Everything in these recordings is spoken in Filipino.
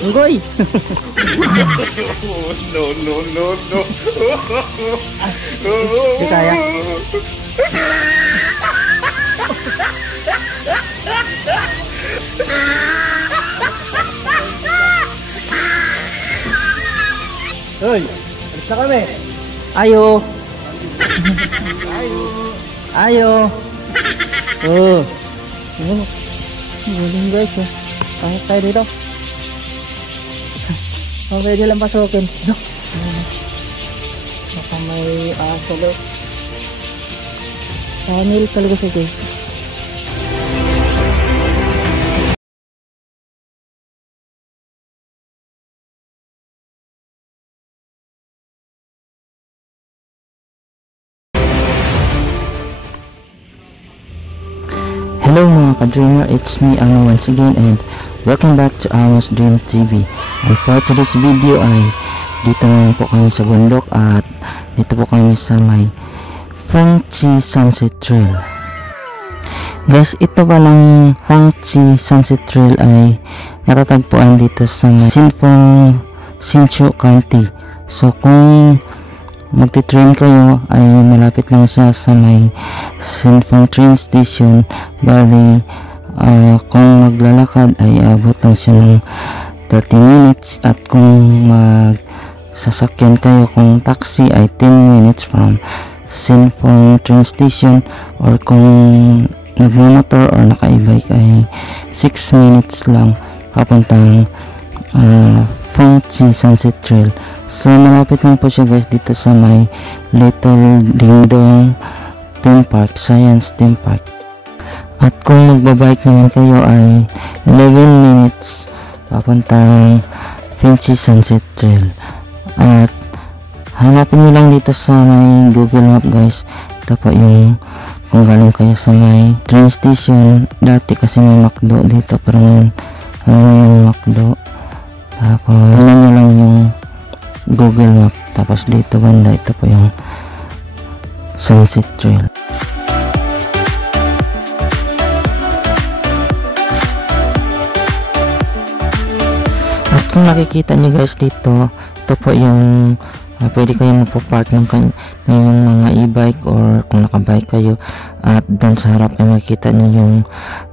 Unggoy. No, no, no, no. Di kaya. Hoy, alis na kami. Ayo. Ayo. Oh. Guling guys. Pahit tayo dito. Pwede lang pasukin. Baka may salo. Panil talaga siya guys. Hello mga ka-dreamer, it's me Amo once again and welcome back to Amo's Dream TV. And for today's video ay dito naman po kami sa bundok at dito po kami sa may Fengchi Sunset Trail. Guys, ito palang Fengchi Sunset Trail ay matatagpuan dito sa may Sinfeng Xinqiu County. So kung magti-train kayo ay malapit lang siya sa may Sinfeng train station. Bali kung maglalakad ay abot lang siya ng 30 minutes at kung magsasakyan kayo kung taxi ay 10 minutes from Sinfeng train station, or kung nagmo-motor or naka-e-bike ay 6 minutes lang papuntang Fengchi Sunset Trail. So malapit lang po siya guys dito sa may Little Dingdong Theme Park, Science Theme Park. At kung magbabike naman kayo ay 11 minutes papuntang Fengchi Sunset Trail. At hanapin nyo lang dito sa may Google Map guys. Ito po yung kung galing kayo sa may train station. Dati kasi may McDo dito pero ngayon ano na yung McDo. Tapos tingnan nyo lang yung Google Map. Tapos dito banda ito po yung Sunset Trail. At kung nakikita nyo guys dito, ito po yung pwede kayong magpa-park ng mga e-bike or kung nakabike kayo. At doon sa harap ay makikita nyo yung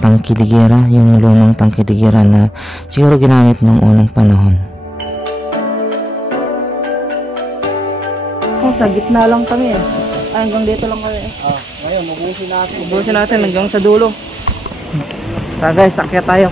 tangke de guerra, yung lumang tangke de guerra na siguro ginamit ng unang panahon. Sa gitna lang kami eh. Hanggang dito lang kami. Ngayon, mabusin natin. Mabusin natin hanggang sa dulo. Tara guys, akyat tayo.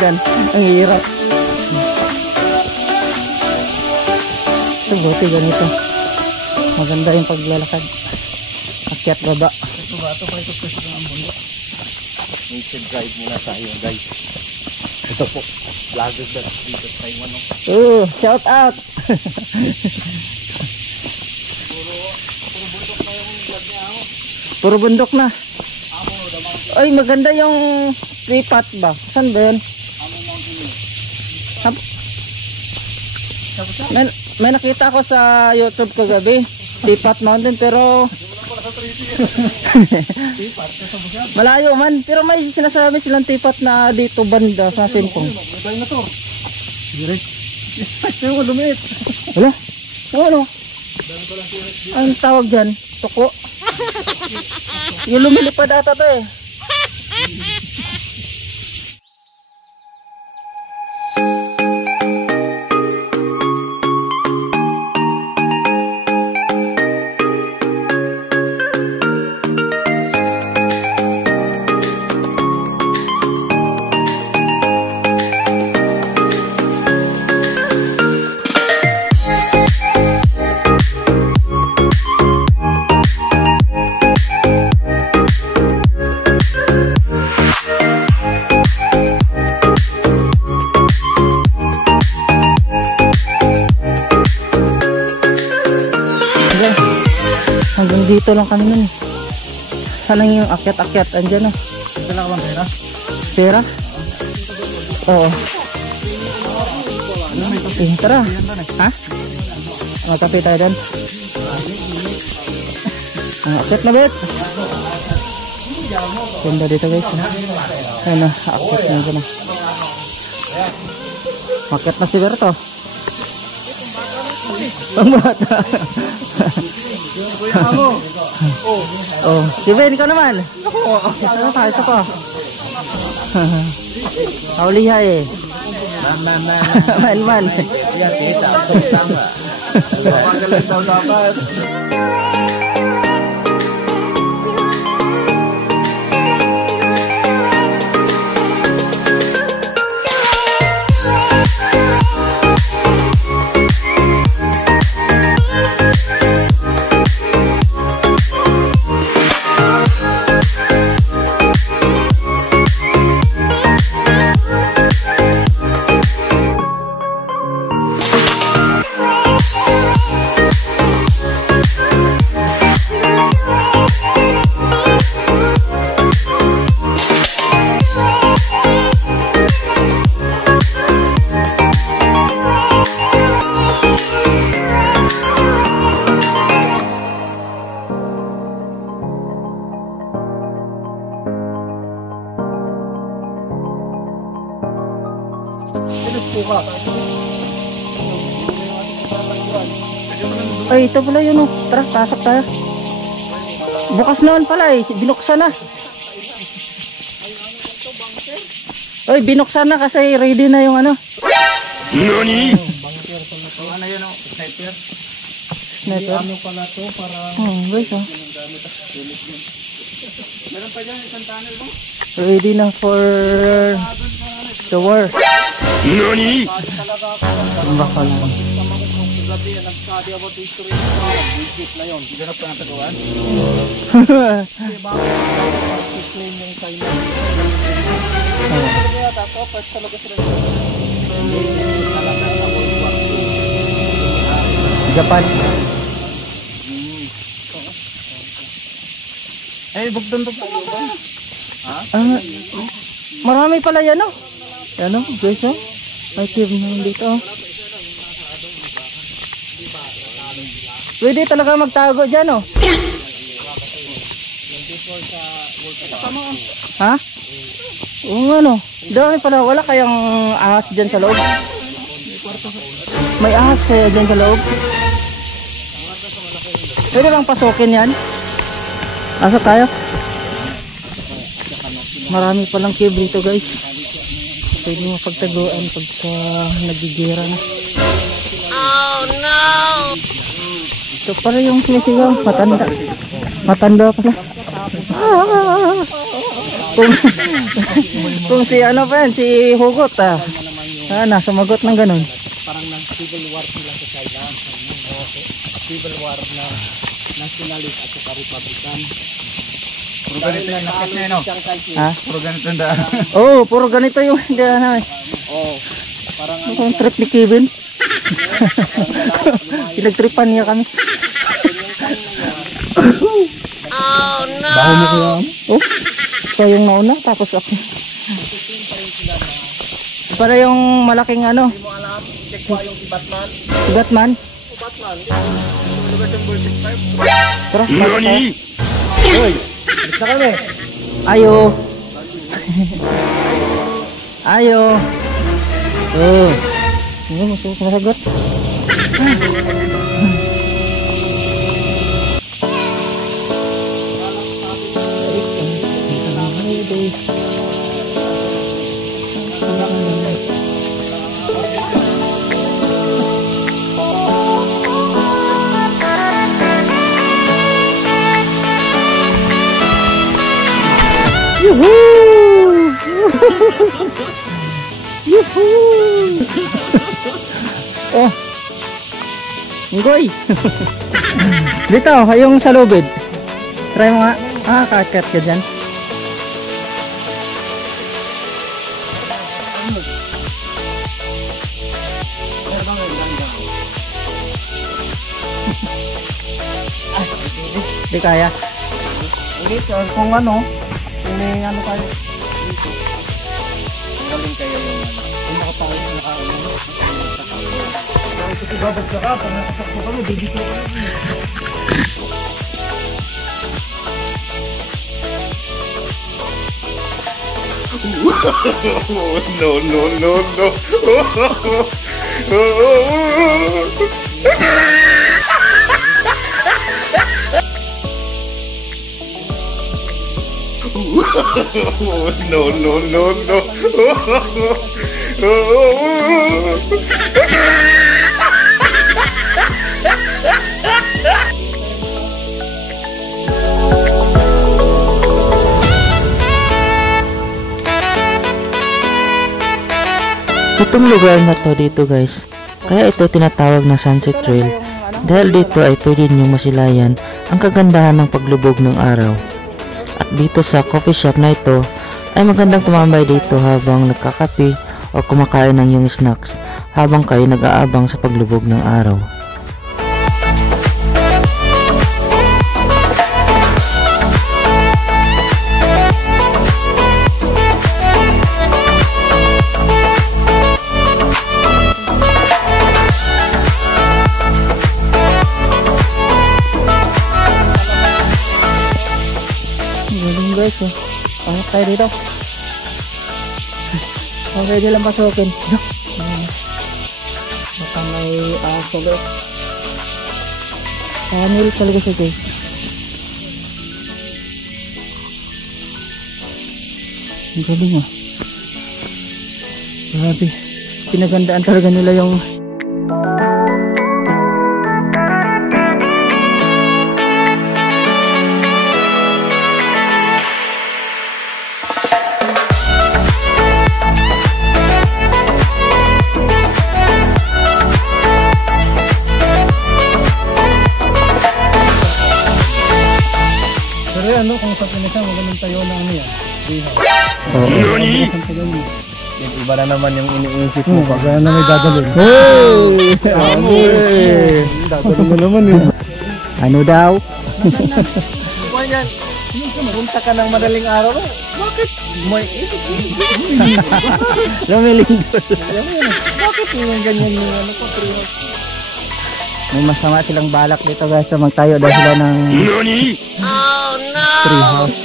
Dyan, ang hirap. Ito buti ganito. Maganda yung paglalakad. Akyat baba. Ito ba? Ito pa ito kasi ng bundok. Nature drive muna tayo guys. Ito po. Vlogger dito sa Taiwan. Shout out! Puro bundok na. Ay, maganda yung tripat ba? Saan ba yun? May nakita ko sa YouTube kagabi, Tipat Mountain, pero malayo man, pero may sinasabi silang tipat na dito banda sa Sinfeng. May na to. Direct. Yung lumit. Wala? Ano? Ang tawag dyan? Tuko? Yung lumilipad ata to eh. dito lang kami nun. Sana yung akyat-akyat. Andyan na. Ito lang bang pera? Pera? Oo. Tara. Ha? Magkape tayo doon. Akyat na bet. Ganda dito guys. Ayun na. Akyat na dyan. Akyat na si Berto. Ang bata. Oh, si Ben, ikaw naman. Ito ka, ito ka. Kaulihay eh. Man. Yan, kita. Sama. Magaling daw dapat. Ay, ito pala yun oh. Tara, pasok tayo. Bukas naman pala eh. Binuksan na. Ay, binuksan na kasi ready na yung ano. NANI?! Ano yun o? Sniper? Sniper? Ano pala to para... Guys oh. Meron pa dyan isang tunnel mo? Ready na for the war. NANI?! Baka lang. Gabi, nagkadi about history ng Egypt na yun. Ganap pa natagawan? Kasi bakit claim yung China? Kaya tato, pwede talaga sila Japan. Eh, bugdon to pa ba? Marami pala yan oh. Yan oh, guys oh. May cave na dito oh. Pwede talaga magtago dyan oh. Ha? Oo ano. Dami pala. Wala kayang ahas dyan sa loob. May ahas kaya dyan sa loob. Pwede bang pasukin yan? Asa tayo? Marami palang cave dito guys. Pwede mo pagtaguan pagka nagigira na. Oh no! Ito pala yung sinisigaw. Matanda. Matanda pala. Kung si ano pa yan, si Hugot ah. Nasumagot ng ganun. Parang ng civil war sila sa China. Civil war na nationalist at saka republican. Puro ganito yung nakit na yun o? Ha? Puro ganito yung daan. Oo, puro ganito yung daan namin. Oo. Parang ano Yung trip ni Kevin. Pinagtripan niya kami. Oh no! baho mo kuya. Oh, so yung nauna, tapos ako. Para yung malaking ano. Hindi mo alam, check mo yung si Batman. Si Batman. Batman, lugar siyang version 5. Tara, pasok tayo. NANI?! Uy, alis na kami. Ayo. Ayo. Oh. Hindi mo sumasagot. Yuhuu! Yuhuu! Oh. Ngoy. Dito, yung sa lubid. Try mo nga. Kakat ka dyan. Hindi kaya. Hindi, kung ano, kung may ano tayo. Galing kayo yung ano. Kung nakapawit, nakaano. Kasi babag ka ka, pag nakasakto kami, bibito ka kami. No, no, no, no. No, no, no, no. Itong lugar na to dito guys, kaya ito tinatawag na Sunset Trail dahil dito ay pwede nyo masilayan ang kagandahan ng paglubog ng araw. At dito sa coffee shop na ito ay magandang tumambay dito habang nagkakape o kumakain ng iyong snacks habang kayo nag-aabang sa paglubog ng araw. Galing guys oh. Pangat tayo dito. Okay, di lang pasukin. Baka may aso guys. Panil talaga siya guys. Ang galing oh. Grabe. Pinagandaan talaga nila yung ano kung sa pinasa magaling tayo na ano yan. Nani? Yung iba na naman yung iniisip mo. Baka na may dadalhin. Hey! Dadalhin mo naman eh. Ano daw? Kuha yan. Punta ka ng madaling araw. Bakit? May lumilingkod. Bakit yung ganyan yung ano ko? May masama silang balak dito guys. Magtayo daw sila ng Nani? tree house.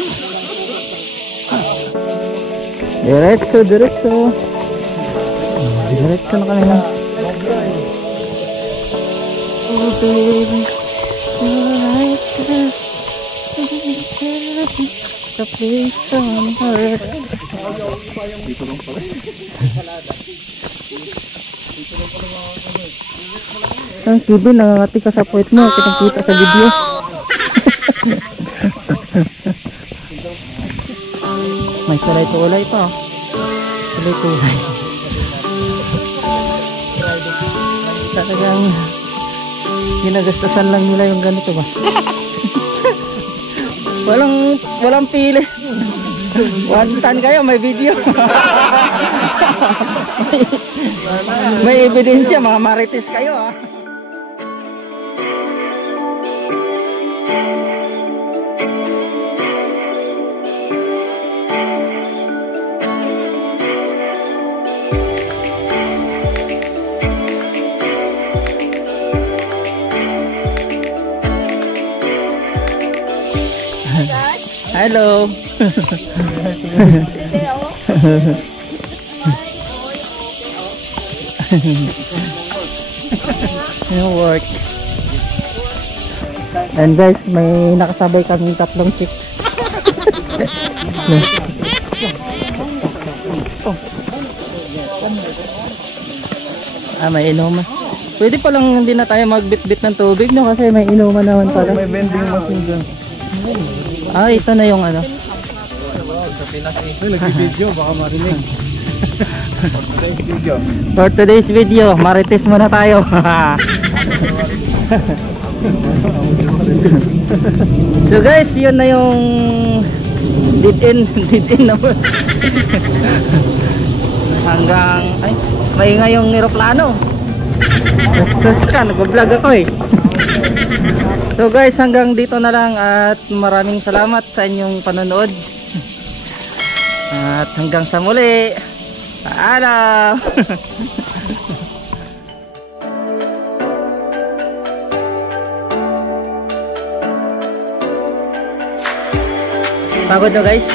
Diretso, diretso. Diretso na kami na. Oh baby, alright, the place on earth. Ang Kevin, nangangati ka sa puwet mo. Kitang-kita sa video. May kulay-kulay pa. Kulay-kulay. Talagang ginagastasan lang nila yung ganito ba. Walang pili. Wantan kayo, may video. May ebidensya, mga marites kayo ha. Hello. Work. And guys, may nakasabay kami 3 chicks. May inuman. Pwede pa lang hindi na tayo magbitbit ng tubig no kasi may inuman naman pala. May vending machine dyan. Ito na yung ano. Nag-video, baka marinig. For today's video, marites muna tayo. So guys, yun na yung dead end naman. Hanggang, maingay yung eroplano. Stress ka, nag-vlog ako eh. So guys, hanggang dito na lang at maraming salamat sa inyong panonood. At hanggang sa muli. Paalam. Pagod na guys.